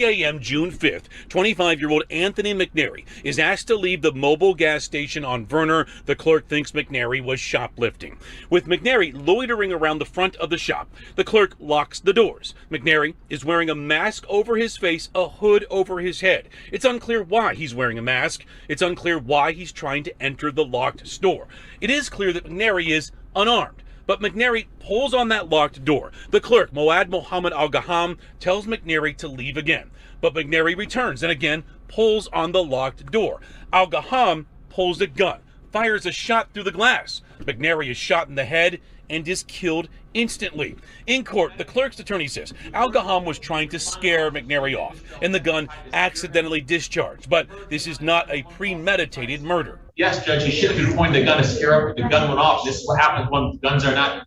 a.m. June 5th, 25-year-old Anthony McNary is asked to leave the mobile gas station on Vernor. The clerk thinks McNary was shoplifting. With McNary loitering around the front of the shop, the clerk locks the doors. McNary is wearing a mask over his face, a hood over his head. It's unclear why he's wearing a mask. It's unclear why he's trying to enter the locked store. It is clear that McNary is unarmed. But McNary pulls on that locked door. The clerk, Moad Mohamed Al-Gaham, tells McNary to leave again. But McNary returns and again pulls on the locked door. Al-Gaham pulls a gun, fires a shot through the glass. McNary is shot in the head and is killed instantly. In court, the clerk's attorney says Al-Gaham was trying to scare McNary off and the gun accidentally discharged. But this is not a premeditated murder. Yes, Judge, he should have been pointing the gun to scare up. The gun went off. This is what happens when guns are not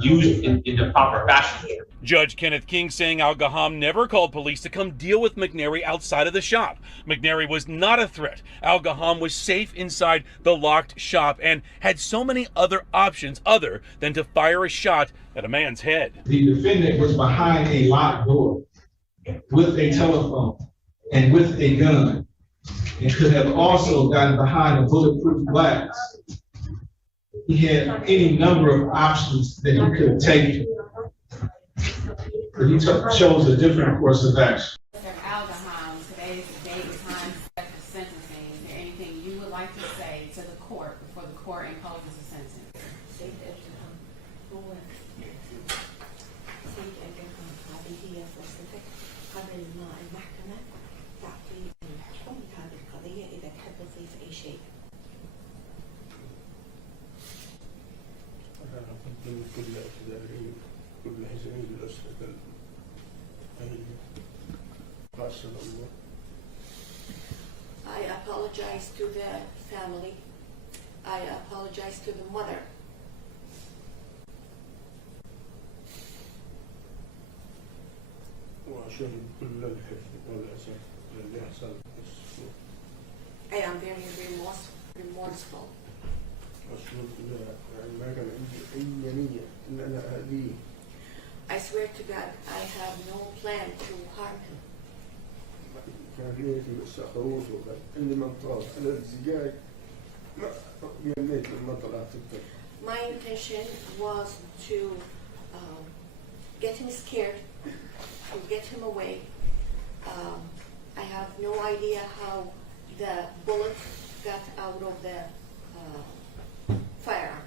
used in the proper fashion. Judge Kenneth King saying Al-Gaham never called police to come deal with McNary outside of the shop. McNary was not a threat. Al-Gaham was safe inside the locked shop and had so many other options other than to fire a shot at a man's head. The defendant was behind a locked door with a telephone and with a gun, and could have also gotten behind a bulletproof glass. He had any number of options that he could have taken, but he chose a different course of action. Mr. Al-Gaham, today is the date and time set for sentencing. Is there anything you would like to say to the court before the court imposes a sentence? I apologize to the family. I apologize to the mother. I am very remorseful. I swear to God, I have no plan to harm him. My intention was to get him scared, to get him away. I have no idea how the bullet got out of the firearm.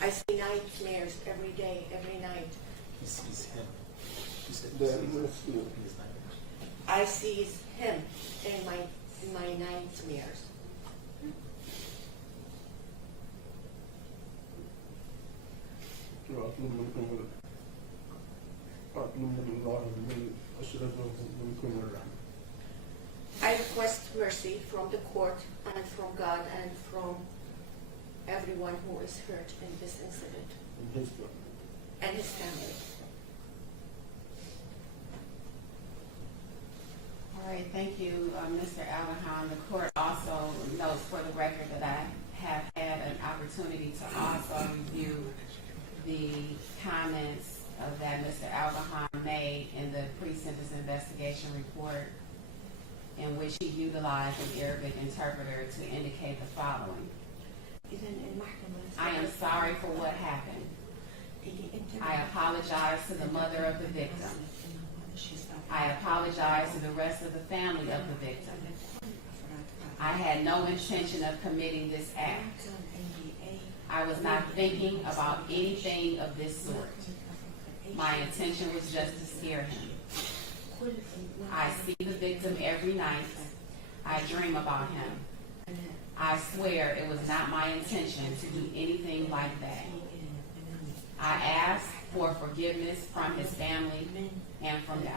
I see nightmares every day, every night. He sees him. I see him in my nightmares. I request mercy from the court and from God and from everyone who is hurt in this incident and his family. All right, thank you, Mr. Al-Gaham. The court also notes for the record that I have had an opportunity to also review the comments that Mr. Al-Gaham made in the pre-sentence investigation report, in which he utilized an Arabic interpreter to indicate the following. I am sorry for what happened. I apologize to the mother of the victim. I apologize to the rest of the family of the victim. I had no intention of committing this act. I was not thinking about anything of this sort. My intention was just to scare him. I see the victim every night. I dream about him. I swear it was not my intention to do anything like that. I ask for forgiveness from his family and from God.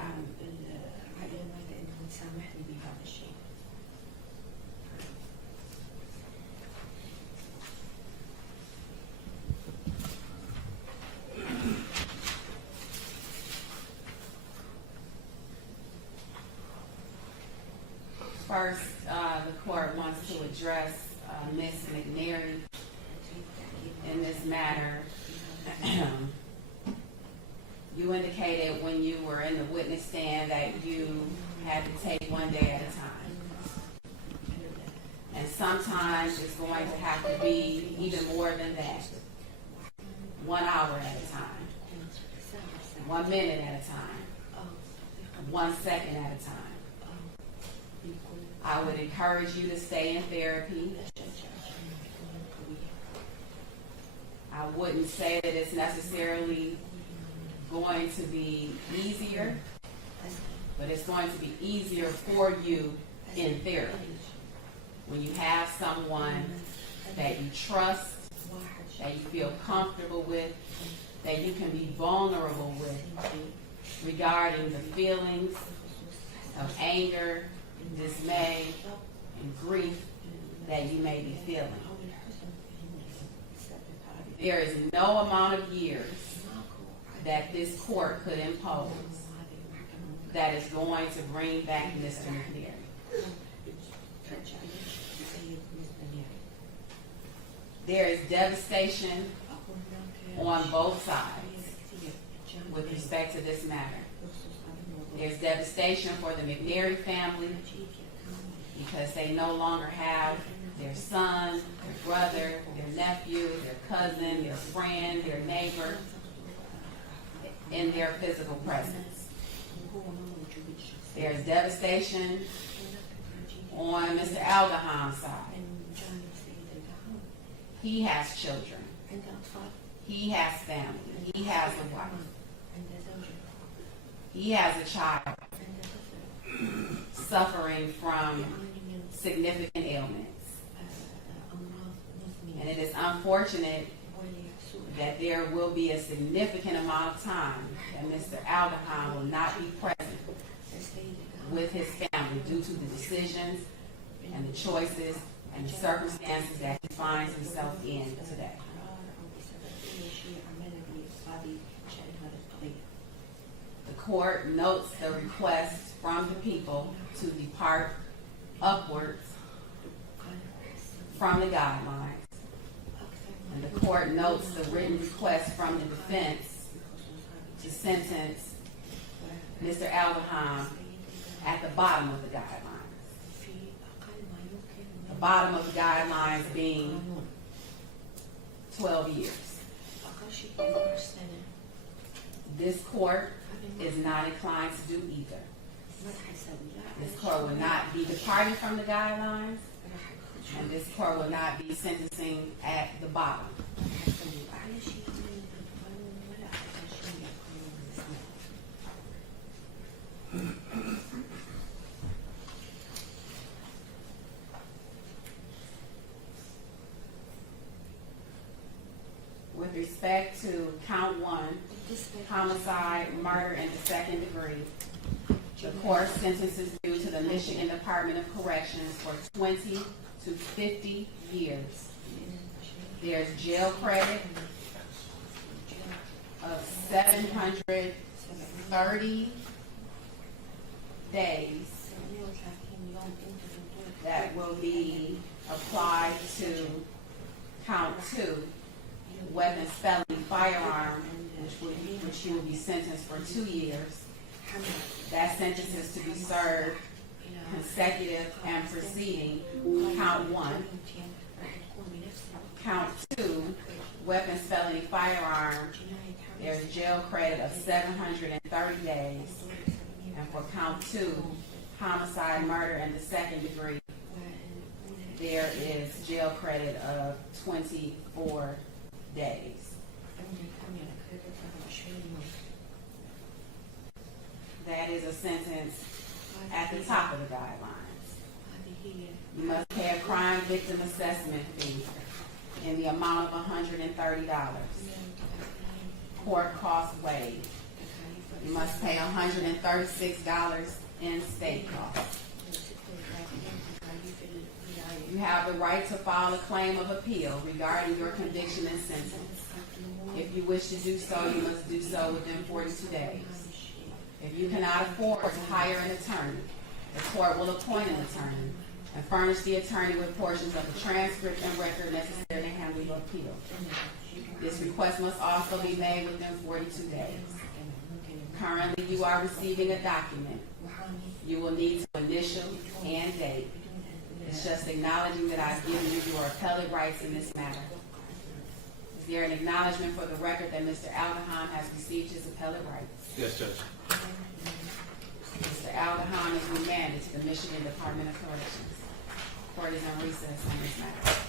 First, the court wants to address Ms. McNary in this matter. You indicated when you were in the witness stand that you had to take one day at a time. And sometimes it's going to have to be even more than that. 1 hour at a time. 1 minute at a time. 1 second at a time. I would encourage you to stay in therapy. I wouldn't say that it's necessarily going to be easier, but it's going to be easier for you in therapy. When you have someone that you trust, that you feel comfortable with, that you can be vulnerable with regarding the feelings of anger, dismay, and grief that you may be feeling. There is no amount of years that this court could impose that is going to bring back Mr. McNary. There is devastation on both sides with respect to this matter. There's devastation for the McNary family because they no longer have their son, their brother, their nephew, their cousin, their friend, their neighbor in their physical presence. There's devastation on Mr. Al-Gaham's side. He has children. He has family. He has a wife. He has a child suffering from significant ailments. And it is unfortunate that there will be a significant amount of time that Mr. Al-Gaham will not be present with his family due to the decisions and the choices and the circumstances that he finds himself in today. The court notes the request from the people to depart upwards from the guidelines. And the court notes the written request from the defense to sentence Mr. Al-Gaham at the bottom of the guidelines. The bottom of the guidelines being 12 years. This court is not inclined to do either. This court will not be departing from the guidelines, and this court will not be sentencing at the bottom. With respect to count 1, homicide, murder in the second degree, the court sentences you to the Michigan Department of Corrections for 20 to 50 years. There's jail credit of 730 days that will be applied to count 2, weapons, felony, firearm, which you will be sentenced for 2 years. That sentence is to be served consecutive and preceding count 1. Count 2, weapons, felony, firearm, there's jail credit of 730 days. And for count 2, homicide, murder in the second degree, there is jail credit of 24 days. That is a sentence at the top of the guidelines. You must pay a crime victim assessment fee in the amount of $130. Court costs waived. You must pay $136 in state costs. You have the right to file a claim of appeal regarding your conviction and sentence. If you wish to do so, you must do so within 42 days. If you cannot afford to hire an attorney, the court will appoint an attorney and furnish the attorney with portions of the transcript and record necessary to handle your appeal. This request must also be made within 42 days. Currently, you are receiving a document. You will need to initial and date. It's just acknowledging that I've given you your appellate rights in this matter. Is there an acknowledgement for the record that Mr. Al-Gaham has received his appellate rights? Yes, Judge. Mr. Al-Gaham is remanded to the Michigan Department of Corrections. Court is in recess on this matter.